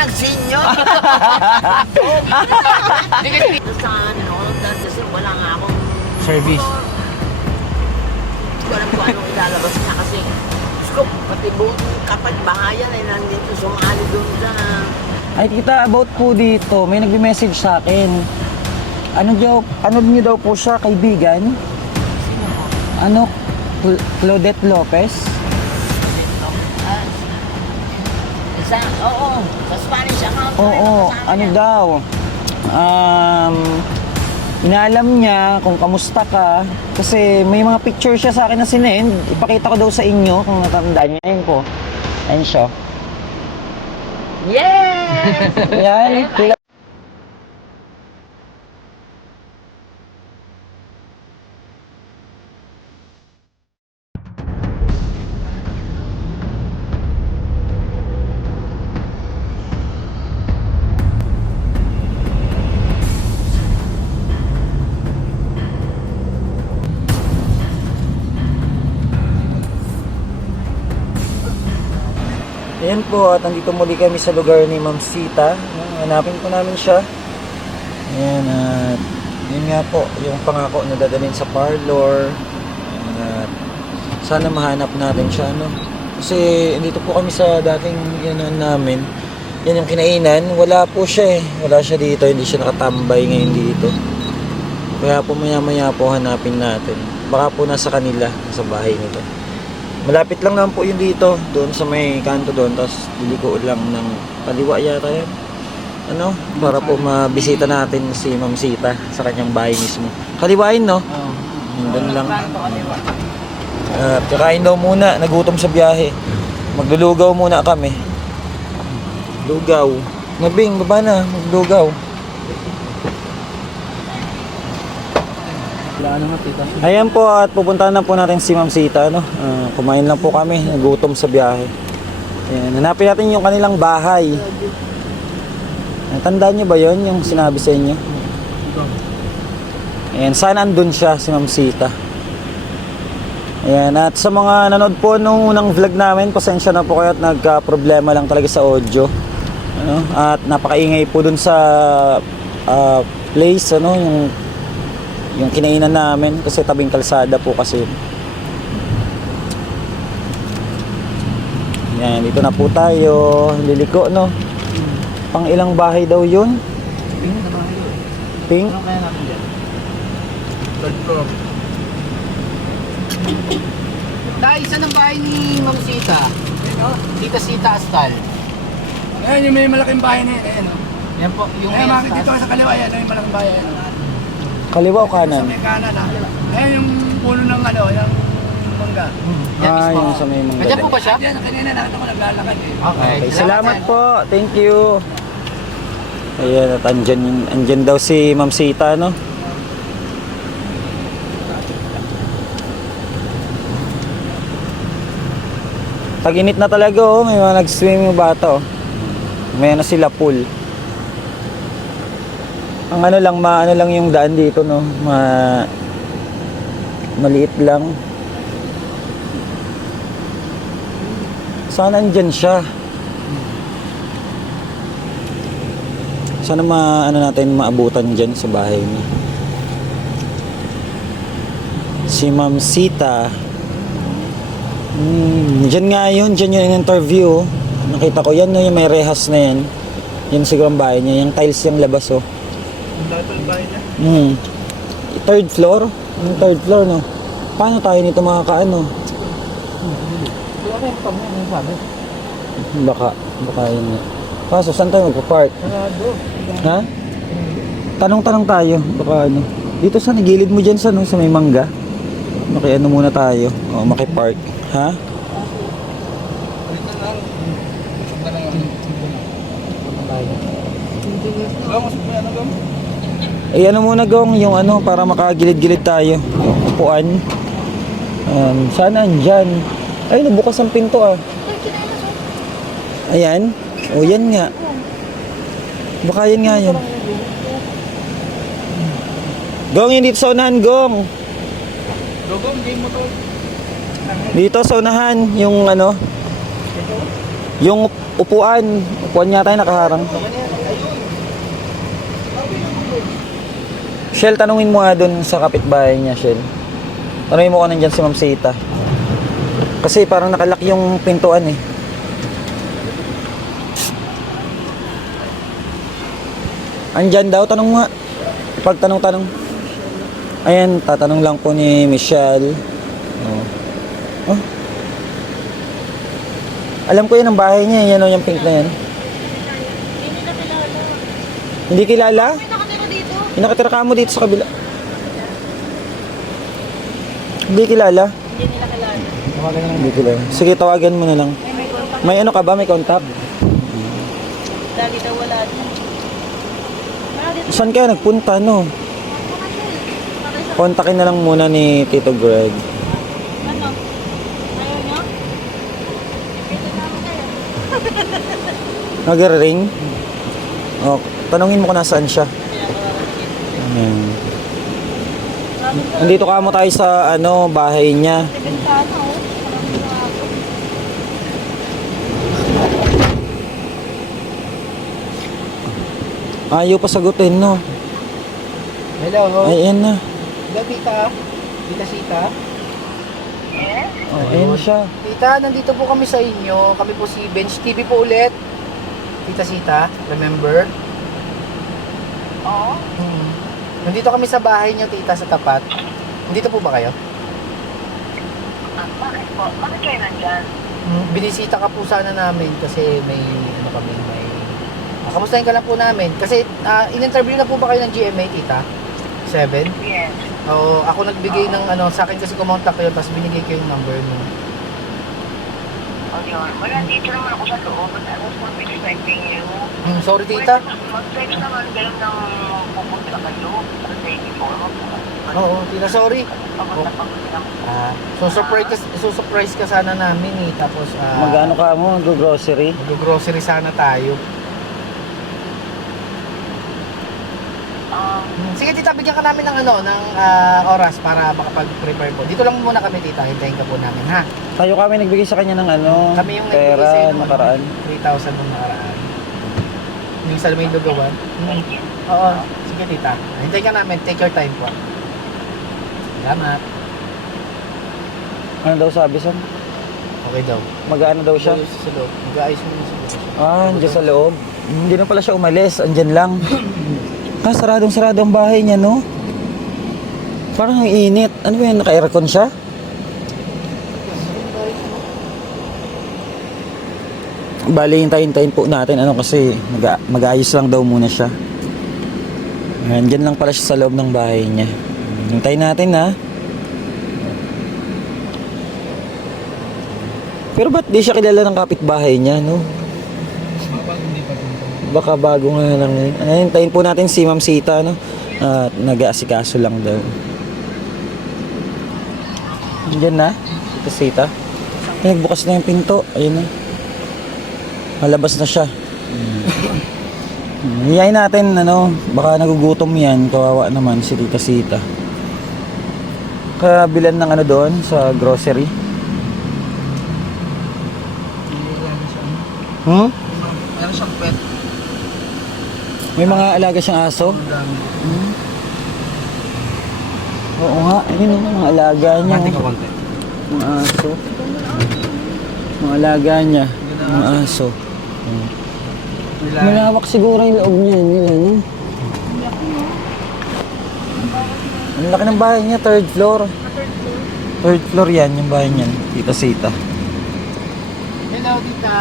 nag-senior. Hindi kasi dito sa ano, kasi wala nga akong Service. Hindi ko alam kung anong ilalabas niya kasi gusto ko, pati buong kapatbahayan ay nandito sumali doon sa... Ay tita, about po dito, may nagme-message sa akin. Ano niyo daw po siya, kaibigan? Sino po? Ano? Claudette Lopez? Oo, sa Spanish account. Oo, ano daw? Inaalam niya kung kamusta ka kasi may mga picture siya sa akin na sinend. Ipakita ko daw sa inyo kung natandaan niya. Ayun po. Ayun siya. Yes! Yan. Ayan po, at nandito muli kami sa lugar ni Ma'am Sita. Hanapin po namin siya. Ayan, at yun nga po, yung pangako na dadalhin sa parlor. At sana mahanap natin siya, no? Kasi dito po kami sa dating yan namin. Yan yung kinainan, wala po siya eh. Wala siya dito, hindi siya nakatambay ngayon dito. Kaya po maya-maya po hanapin natin. Baka po nasa kanila, sa bahay nito. Malapit lang naman po yun dito, doon sa may kanto doon, tapos liliko lang ng kaliwa yata yan. Ano, para po mabisita natin si Ma'am Sita sa kanyang bahay mismo. Kaliwain, no? Oo. Doon lang. Kakain daw muna, nagutom sa biyahe. Maglulugaw muna kami. Lugaw. Nabing, baba na, maglugaw. Ayan po, at pupuntahan na po natin si Ma'am Sita, no? Kumain lang po kami, nagutom sa biyahe. Ayan, hanapin natin yung kanilang bahay. Tandaan niyo ba yon yung sinabi sa inyo? Ayan, sana andun siya, si Ma'am Sita. Ayan, at sa mga nanood po nung unang vlog namin, pasensya na po kayo at nagka-problema lang talaga sa audio. Ano? At napakaingay po dun sa place, ano, yung kinainan namin kasi tabing kalsada po kasi. Yan, dito na po tayo, liliko, no? Pang ilang bahay daw yun? Pink na bahay. Pink? Ano kaya natin dyan? Third floor. Dahil isa ng bahay ni Ma'am Sita. Tita Sita Astal. Ayan yung may malaking bahay na yun. Ayan, oh. Yan po, yung Ayan, may makikita dito sa kaliwa. Ayan, yung malaking bahay. Ayan. Kaliwa o kanan? Sa may kanan. Ayan yung puno ng ano, yung mangga. Yan mismo. Yung sa may mga Nandiyan po ba siya? Ayan, kanina nakita ko naglalakad eh. Okay. Okay, salamat po. Thank you. Ayan, at andyan daw si Ma'am Sita, no? Tag-init na talaga, oh. May mga nag-swimming bata, oh. May ano sila, pool. Ang ano lang yung daan dito, no? Maliit lang. Sana andyan siya. Sana natin maabutan dyan sa bahay niya. Si Ma'am Sita. Dyan nga yun, dyan yung interview. Nakita ko yan, no, yung may rehas na yan. Yan siguro ang bahay niya. Yung tiles yung labas, oh. Ang lahat ng bahay niya? Third floor? Yung third floor, no? Paano tayo nito makakaano? Baka yun nga. Kaso, saan tayo magpa-park? Ha? Tanong-tanong tayo. Baka ano. Dito sa gilid mo dyan sa, no, sa may mangga. Maki-ano muna tayo. O, maki-park. Ha? Eh, ano muna gong, yung ano, para makagilid-gilid tayo. Upuan. Sana andyan. Ay, nabukas ang pinto, ah. Ayan. O, yan nga. Baka yan nga yun. Gong, yun dito sa unahan, Gong. Logong, game mo to. Dito sa unahan, yung ano, yung upuan. Upuan yata yung nakaharang. Shell, tanungin mo nga dun sa kapitbahay niya, Shell. Tanungin mo kung nandyan si Ma'am Sita. Kasi parang nakalak yung pintuan eh. Andyan daw, tanong nga. Pagtanong-tanong. Ayan, tatanong lang po ni Michelle. Oh. Oh. Alam ko yan ang bahay niya, yan o yung pink na yan. Hindi kilala? Yung nakatira ka mo dito sa kabila. Hindi kilala? Hindi kilala. Sige, tawagan mo na lang. May ano ka ba? May contact? Lagi daw wala din. Saan kaya nagpunta, no? Kontakin na lang muna ni Tito Greg. Ano? Ayaw niyo? Nag-ring? Oh, tanungin mo kung nasaan siya. Ayan. Andito ka mo tayo sa ano, bahay niya. Bintana, oh. Maraming ako. Ayaw pa sagutin, no? Hello. Ay, ayan na. Hello, tita. Tita Sita. Oh, ayan siya. Tita, nandito po kami sa inyo. Kami po si Bench TV po ulit. Tita Sita, remember? Oo. Nandito kami sa bahay niyo, tita, sa tapat. Nandito po ba kayo? Bakit po? Bakit kayo nandyan? Binisita ka po sana namin kasi may ano kami, may kamustahin ka lang po namin kasi in-interview na po ba kayo ng GMA, tita? 7? Yes. Oo, ako nagbigay ng ano, sa akin kasi kumontak kayo tapos binigay ko yung number mo. O yun. Wala, dito naman ako sa loob. But I was not expecting you. Sorry, tita. Mag-text naman kayo ng pupunta kayo. Sa day before. Oo, tita, sorry. Pagod na pagod lang. Surprise ka sana namin eh. Tapos Magano ka mo? Mag-grocery? grocery sana tayo. Sige tita, bigyan ka namin ng ano, ng oras para makapag-prepare po. Dito lang muna kami tita, hintayin ka po namin ha. Tayo kami nagbigay sa kanya ng ano, Kami yung nagbigay pera, sa'yo ng nakaraan. 3,000 nung nakaraan. Yung sa may lugawan. Thank you. Oo, sige tita. Hintayin ka namin, take your time po. Salamat. Ano daw sabi sa? Okay daw. Mag-ano daw siya? Sa loob. Mag-aayos mo sa loob. Andiyan sa loob. Hindi na pala siya umalis, andyan lang. Saradong-sarado ang bahay niya, no? Parang ang init. Ano ba yan? Naka-aircon siya? Bali, hintayin po natin. Ano kasi, mag-aayos lang daw muna siya. Andyan lang pala siya sa loob ng bahay niya. Hintayin natin, ha? Pero ba't di siya kilala ng kapitbahay niya, no? Baka bago nga lang yun. Hintayin po natin si Ma'am Sita, no? At nag-aasikaso lang daw. Diyan na, Tita Sita. Nagbukas na yung pinto. Ayun na. Malabas na siya. Hiyain natin, ano, baka nagugutom yan. Kawawa naman si Tita Sita. Kaya bilan ng ano doon sa grocery. Meron siyang pet. May mga alaga siyang aso. Oo nga, ayun yung mga alaga niya. konti. Mga aso. Mga alaga niya. Mga aso. Malawak siguro yung loob niya nila, no? Ang laki ng bahay niya, third floor. Third floor yan, yung bahay niya. Tita Sita. Hello, tita.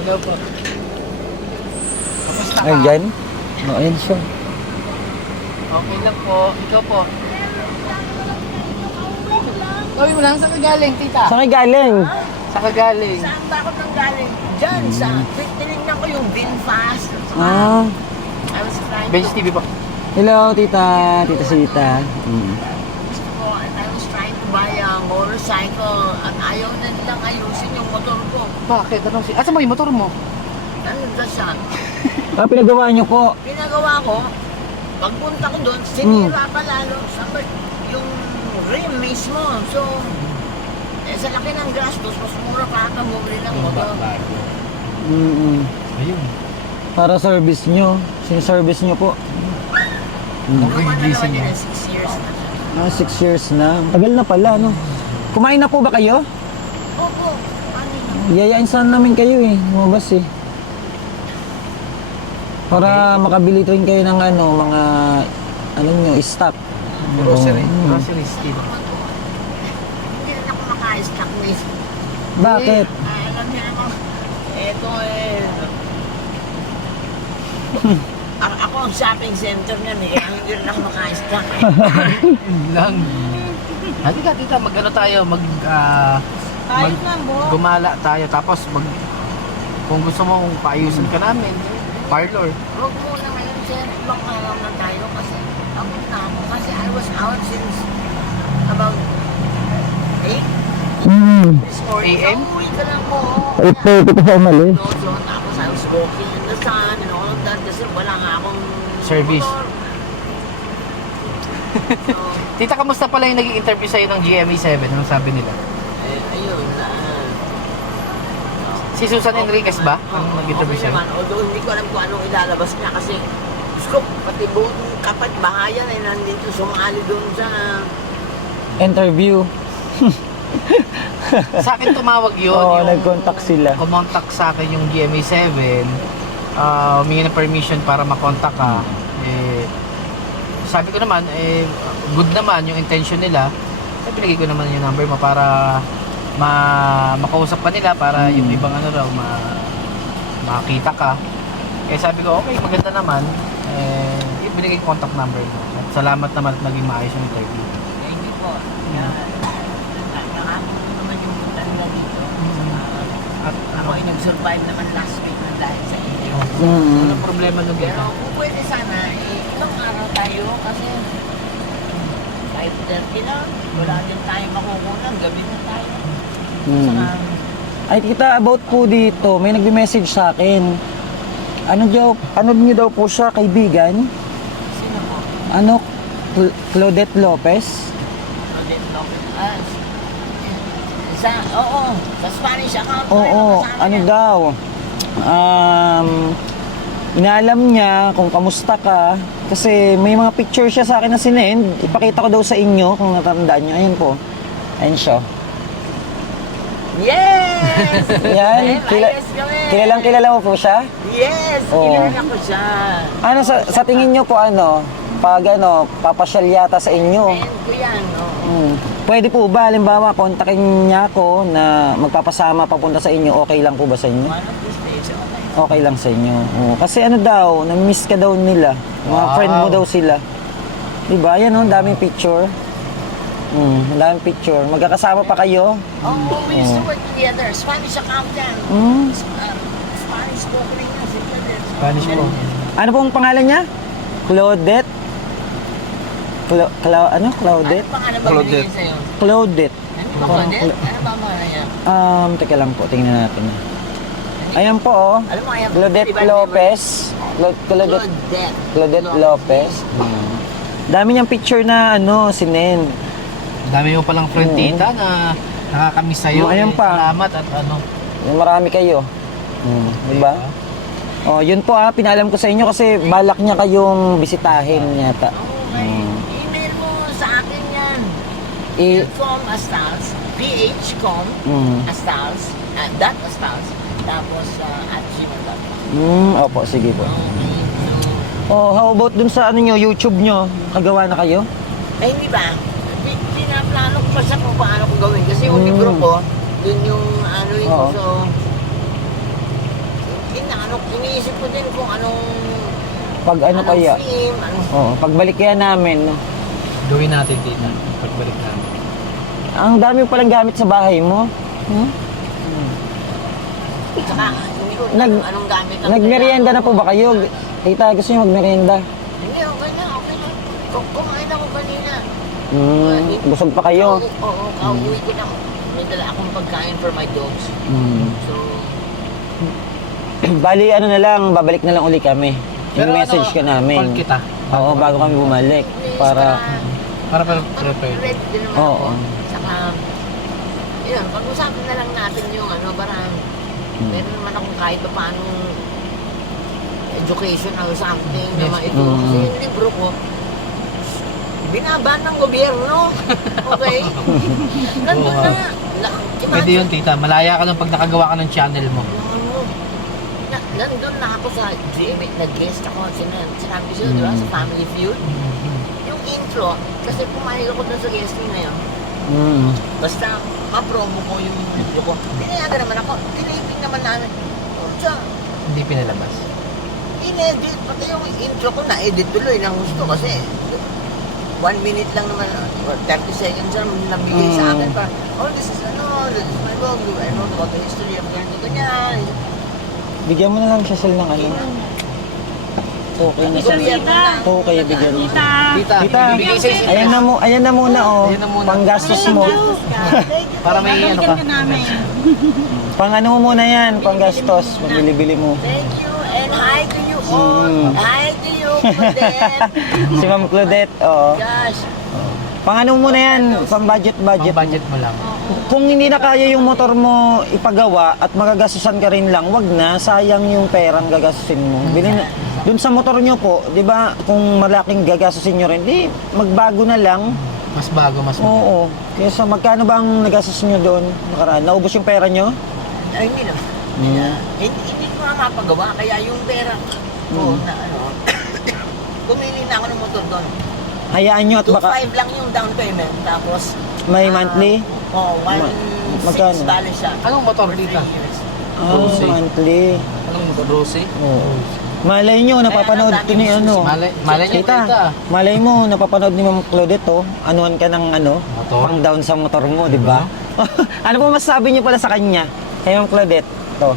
Hello po. Kamusta ka? Ay, dyan? No, ayun siya. Okay lang po. Ikaw po. Gawin mo lang, saan ka galing, tita? Saan kayo galing? Saan ka galing? Saan ba ako nang galing? Diyan, sa tinignan ko yung Binfast. Ah, I was trying Bench TV po. hello, Tita Sita. and I was trying to buy a motorcycle at ayaw na nilang ayusin yung motor ko. Bakit? Asa mo yung motor mo? Ano ba siya? Ah, pinagawa niyo po. Pinagawa ko, pagpunta ko doon, sinira pa lalo. Sabi, yung rim mismo. So, sa laki ng gastos, mas mura pa ata bumili ng motor. Ayun. Para service nyo. Siniservice nyo po. Nagigising na. 6 years na. 6 years na. Tagal na pala, no? Kumain na po ba kayo? Opo. Ano Yayain sana namin kayo eh. Lumabas eh. Para makabili rin kayo ng ano, mga ano nyo, stock. Grocery. Oo. Grocery steal. Hindi rin ako maka-stack miss. Bakit? Alam niya naman. Ito ako ang shopping center niyan eh. Kaya hindi rin ako maka-stack eh. Lang. Halika tita, mag-ano tayo, Ayos na mo. gumala tayo. Tapos kung gusto mo paayusin ka namin, parlor. Huwag muna ngayon sir. Ibang araw na tayo kasi abot na ako. Kasi I was out since about 8 this morning. AM? So, uwi ka lang po. 8:30 pa sa umalis. No, so, tapos I was walking in the sun and all of that kasi wala nga akong Service. motor. So, Tita, kamusta pala yung naging interview sa'yo ng GMA 7? Anong sabi nila? ayun. Si Susan Enriquez ba? Ang nag-interview okay sa'yo? naman. Although hindi ko alam kung anong ilalabas niya kasi Diyos ko, pati buong kapitbahayan ay nandito sumali doon sa Interview. Sa akin tumawag yun. Oo, yung nag-contact sila. Kumontak sa akin yung GMA 7. Humingi ng permission para makontak ka. Sabi ko naman, good naman yung intention nila. Pinigay ko naman yung number mo para makausap pa nila para yung ibang ano raw makita ka. Sabi ko, okay, maganda naman. Binigay ko contact number mo. At salamat naman at naging maayos yung interview. thank you po. Nakakot naman yung nila dito. At ako ay nag-survive naman last week na dahil sa inyo. Walang problema nung Pero gano'n. kung pwede sana, ilang araw tayo kasi 5:30 na, wala din tayo makukunan, gabi na tayo. Saka, Ay, tita, about po dito, may nagme-message sa akin. Ano niyo daw po siya, kaibigan? sino po? Ano? Claudette Lopez? Odette Lopez. Sa Spanish account. ko, Oo, kasama ano niya. daw? Inaalam niya kung kamusta ka. Kasi may mga picture siya sa akin na sinend. Ipakita ko daw sa inyo kung natatandaan niyo. Ayan po. Ayan siya. Yes! Yan, Ayos kami. kilala mo po siya? Yes! Oo. Kilala ko siya. Ano, sa tingin niyo po pag papasyal yata sa inyo? Friend ko yan, oo. Pwede po ba, halimbawa, kontakin niya ako na magpapasama papunta sa inyo, okay lang po ba sa inyo? One of these days, okay. Okay lang sa inyo. Oo. Kasi ano daw, na-miss ka daw nila. Mga Wow. friend mo daw sila. Diba? Yan o, daming picture. Daming picture. Magkakasama pa kayo. Oh, we used to work together. Spanish accountant. Spanish spoken na si Claudette. Spanish po. Ano pong pangalan niya? Claudette? Claudette? Ano pangalan ba Claudette. binigay sa'yo? Claudette. Ano ba Claudette? Ano ba pangalan niya? Teka lang po, tingnan natin. Ayan po, oh. Alam mo kaya? Claudette Iba- Lopez. Claudette. Claudette Lopez. Dami niyang picture na sinend. Dami mo palang friend, Oo. tita, na nakakamiss sa'yo. Ayan pa. Salamat at Yung marami kayo. Diba? Oh, yun po pinalam ko sa inyo kasi balak niya kayong bisitahin yata. Okay. Email mo sa akin yan. I- Phcom Astals. phcom Astals. Dot Astals. Tapos at gmail.com. Opo, sige po. Okay. Oh, how about dun sa YouTube nyo? Kagawa na kayo? Hindi ba? Pinaplano ko pa siya kung paano ko gawin. Kasi yung libro ko, yun yung yun ko. Oo. So, iniisip ko din kung anong Pag kaya? theme, Pagbalik kaya namin, no? gawin natin, tita. Pagbalik namin. Ang dami palang gamit sa bahay mo. Saka, hindi ko Nag- anong gamit ang Nagmerienda na kailangan po ko. ba kayo? Tita, gusto nyo magmerienda? Hindi, okay na. Kumain ako kanina. Busog pa kayo? Oo, kauwi ko na. May dala akong pagkain for my dogs. So, Bali, na lang, babalik na lang uli kami. Yung message ka namin. Call kita. Oo, bago kami bumalik. Para, Para prepare. ready din naman Oo. ako. Saka, yun, pag-usapan na lang natin yung parang meron naman akong kahit pa paano educational something na Yes. maituro. Kasi yung libro ko, binaban ng gobyerno. Okay? Nandun na. Pwede yun, tita. Malaya ka nung pag nakagawa ka ng channel mo. Nandun na ako sa gym, nag-guest ako, sinabi ko sila, di ba, sa Family Feud. Yung intro, kasi pumayag ako dun sa guesting na yun. Basta, ma-promo ko yung intro ko. Pinayagan naman ako, tiniping naman namin. Siya, Hindi pinalabas. inedit, pati yung intro ko na-edit tuloy ng gusto kasi 1 minute lang naman, or 30 seconds lang nabigay sa akin pa. Oh, this is this is my blog, I know about the history of ganito, ganyan. Bigyan mo na lang siya ng ano. Okay na siya. Okay, bigyan mo. Tita, Tita, bibigay sa'yo si ayan na muna oh. Ayan na muna. Panggastos mo. Para may ano ka. Pang ano mo muna yan, panggastos. Pambili-bili mo. Thank you, and hi to you all. Hi to you, Claudette. Si Ma'am Claudette, oo. Gosh, Pang ano muna yan, pang budget. Pang budget mo lang. Kung hindi na kaya yung motor mo ipagawa at magagastusan ka rin lang, wag na, sayang yung perang gagastusin mo. Bilhin na. Dun sa motor nyo po, di ba, kung malaking gagastusin nyo rin, di, magbago na lang. Mas bago, mas Oo. Kesa magkano bang nagastos nyo doon? Nakaraan? Naubos yung pera nyo? ay hindi naman. Hindi ko nga mapagawa, kaya yung pera ko na ano, pumili na ako ng motor doon. Hayaan nyo at baka 2.5 lang yung down payment, tapos may monthly? Oo, magkano? $1.6 siya. Anong motor, For 3 tita? years. Rosy. Monthly. Anong motor, Rosy? Oo. Malay nyo, napapanood to ni ano. Malay niyo, tita. Tita, malay mo, napapanood ni Ma'am Claudette, oh. Anuhan ka ng ano, Motor? pang down sa motor mo, di ba? Ano po masasabi niyo pala sa kanya? Kay Ma'am Claudette, to.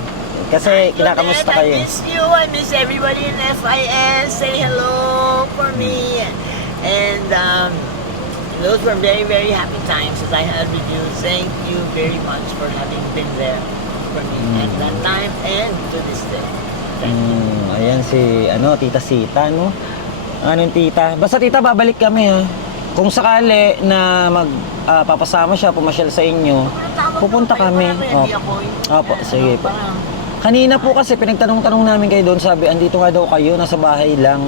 Kasi kinakamusta Claudette, kayo. I miss you. I miss everybody in FIS. Say hello for me. And those were very, very happy times that I had with you. Thank you very much for having been there for me at that time and to this day. Thank you. Ayan si, ano, Tita Sita, no? Anong tita? Basta tita, babalik kami, ha? Kung sakali na papasama siya, pumasyal sa inyo, pupunta kami. Opo, sige po. Kanina po kasi pinagtanong-tanong namin kayo doon, sabi, andito nga daw kayo, nasa bahay lang.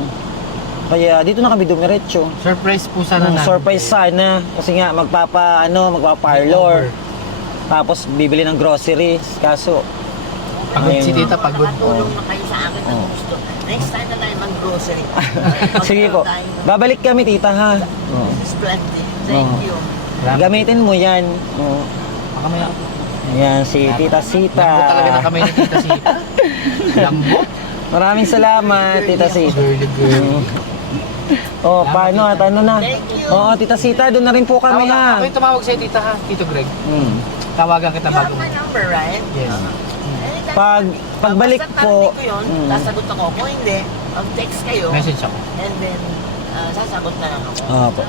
Kaya dito na kami dumiretso. Surprise po sana namin. Surprise sana. Kasi nga, magpa-parlor. Tapos bibili ng groceries. Kaso, Pagod si tita, pagod. Makatulong na kayo sa akin ng gusto. Next time na tayo mag-grocery. sige po. Babalik kami, tita, ha? Oo. This is plenty. Thank you. Gamitin mo yan. Oo. Baka may Ayan, si Tita Sita. lambot talaga na kamay ni tita Sita. Lambot? Maraming salamat, Tita Sita. Girly girl. Oh, paano at ano na? Thank you. Oo, Tita Sita, doon na rin po kami, ha? Ako yung tumawag sa'yo, tita, ha? Tito Greg. Tawagan kita You bago. have my number, right? Yes. Pagbalik basta po, narinig ko yun, sasagot ako. Kung hindi, mag-text kayo. Message ako. And then, sasagot na lang ako. Opo.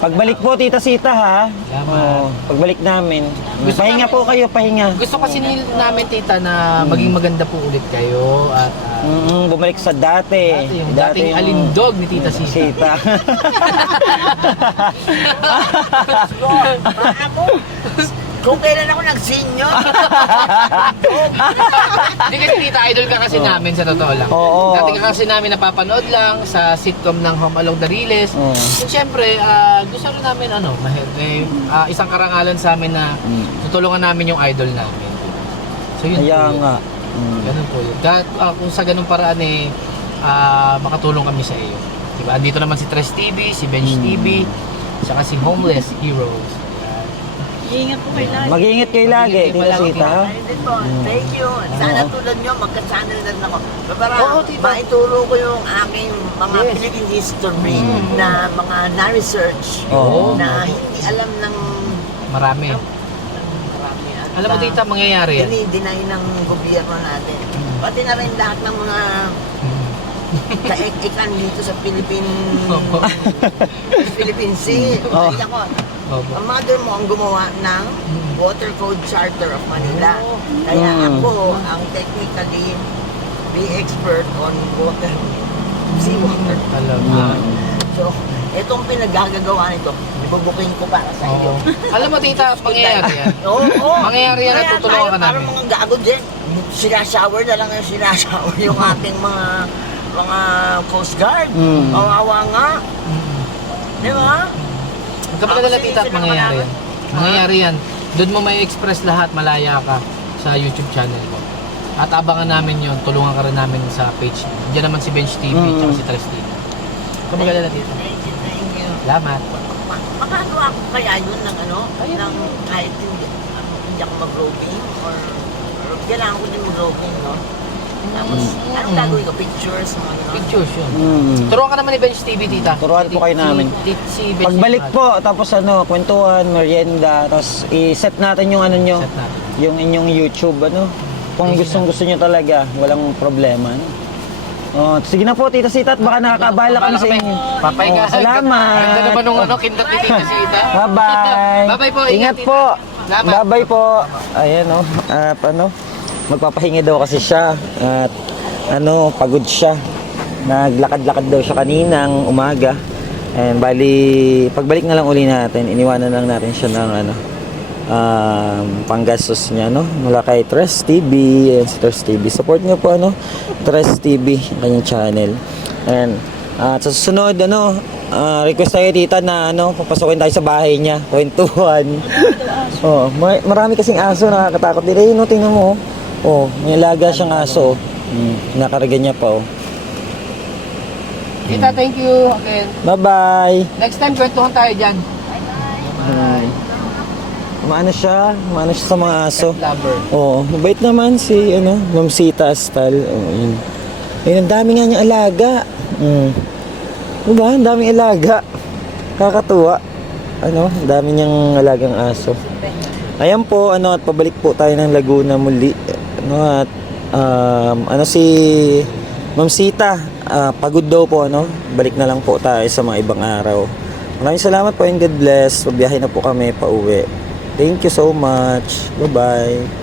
Pagbalik po, Tita Sita, ha? Salamat. Oo, pagbalik namin. Pahinga po kayo, pahinga. Gusto kasi namin, tita, na maging maganda po ulit kayo. At Bumalik sa dati. yung dating alindog ni tita Sita. Sita. Ako, kung kailan ako nag-senior. Hindi kasi tita, idol ka kasi namin sa totoo lang. Oo. Dati ka kasi namin napapanood lang sa sitcom ng Home Along the Riles. Oo. And syempre, gusto rin namin isang karangalan sa amin na tutulungan namin yung idol namin. So yun Kaya po yun. nga. Ganun po yun. Kung sa ganung paraan makatulong kami sa iyo. Diba? Andito naman si Tres TV, si Bench TV, saka si Homeless Heroes. Iingat po kayo lagi. Mag-iingat kayo lagi, Mag-iingat Tita palagi, Sita, ha? Ayun din po. Thank you. Sana tulad nyo, magka-channel na rin ako. Para Oo, tita. maituro ko yung aking mga Yes. Philippine history na mga na-research Oo. na hindi alam ng Marami. marami. At, Alam mo tita, mangyayari yan. dinay ng gobyerno natin. Pati na rin lahat ng mga kaek-ekan dito sa Philippine Sea. Oh. Ay, ako, Opo. ang mother mo ang gumawa ng Water Code Charter of Manila. Kaya ako ang technically the expert on water, seawater. Talaga. So, itong pinaggagawa nito, ibubuking ko para sa iyo. Oo. Alam mo, tita, mangyayari yan. Oo. Mangyayari yan at Kaya tutulungan ka tayo, namin. Parang mga gago din. Sinashower na lang yung sinashower yung ating mga Coast Guard. Kawawa nga. Di ba? Huwag ka magdala, tita, at mangyayari yan. Mangyayari yan. Doon mo may express lahat, malaya ka sa YouTube channel ko. At abangan namin yon, tulungan ka rin namin sa page. Diyan naman si Bench TV, tsaka si Tres TV. Huwag ka magdala, tita. Thank you. Salamat. Makagawa ko kaya yun ng ng kahit hindi ako mag-roping or kailangan ko din mag-roping, no? Tapos, anong gagawin ko? Pictures, mga gano'n? Pictures yun. Turuan ka naman ni Bench TV, tita. Turuan po kayo namin. Si Bench Pagbalik TV. po, tapos kwentuhan, merienda, tapos i-set natin yung nyo, Set natin. yung inyong YouTube, Kung gusto nyo talaga, walang problema, Oh, sige na po, Tita Sita, at baka nakakabala kami sa inyo. Papay ka. Oh, salamat. Ganda naman nung kindat ni Tita Sita. Bye-bye. Bye-bye po. Ingat Tita. po. Salamat. Bye-bye po. Ayan, At magpapahinga daw kasi siya. At pagod siya. Naglakad-lakad daw siya kaninang umaga. And bali, pagbalik na lang uli natin, iniwanan lang natin siya ng panggastos niya, mula kay Tres TV. And si Tres TV, support niyo po, Tres TV, ang kanyang channel. And sa susunod, request tayo, tita, na papasokin tayo sa bahay niya, kwentuhan. Marami kasing aso, nakakatakot dito. Yun, tingnan mo. May alaga siyang aso. Nakarga niya pa. Tita, thank you again. Bye-bye. Next time, kwentuhan tayo dyan. Maano siya sa mga aso. Pet lover. Mabait naman si Ma'am Sita Astal. Yun. Ang dami nga niyang alaga. Diba? Ang daming alaga. Kakatuwa. Ang dami niyang alagang aso. Ayan po, at pabalik po tayo ng Laguna muli. At si Ma'am Sita, pagod daw po, balik na lang po tayo sa mga ibang araw. Maraming salamat po and God bless. Pagbiyahe na po kami pa uwi. Thank you so much. Bye-bye.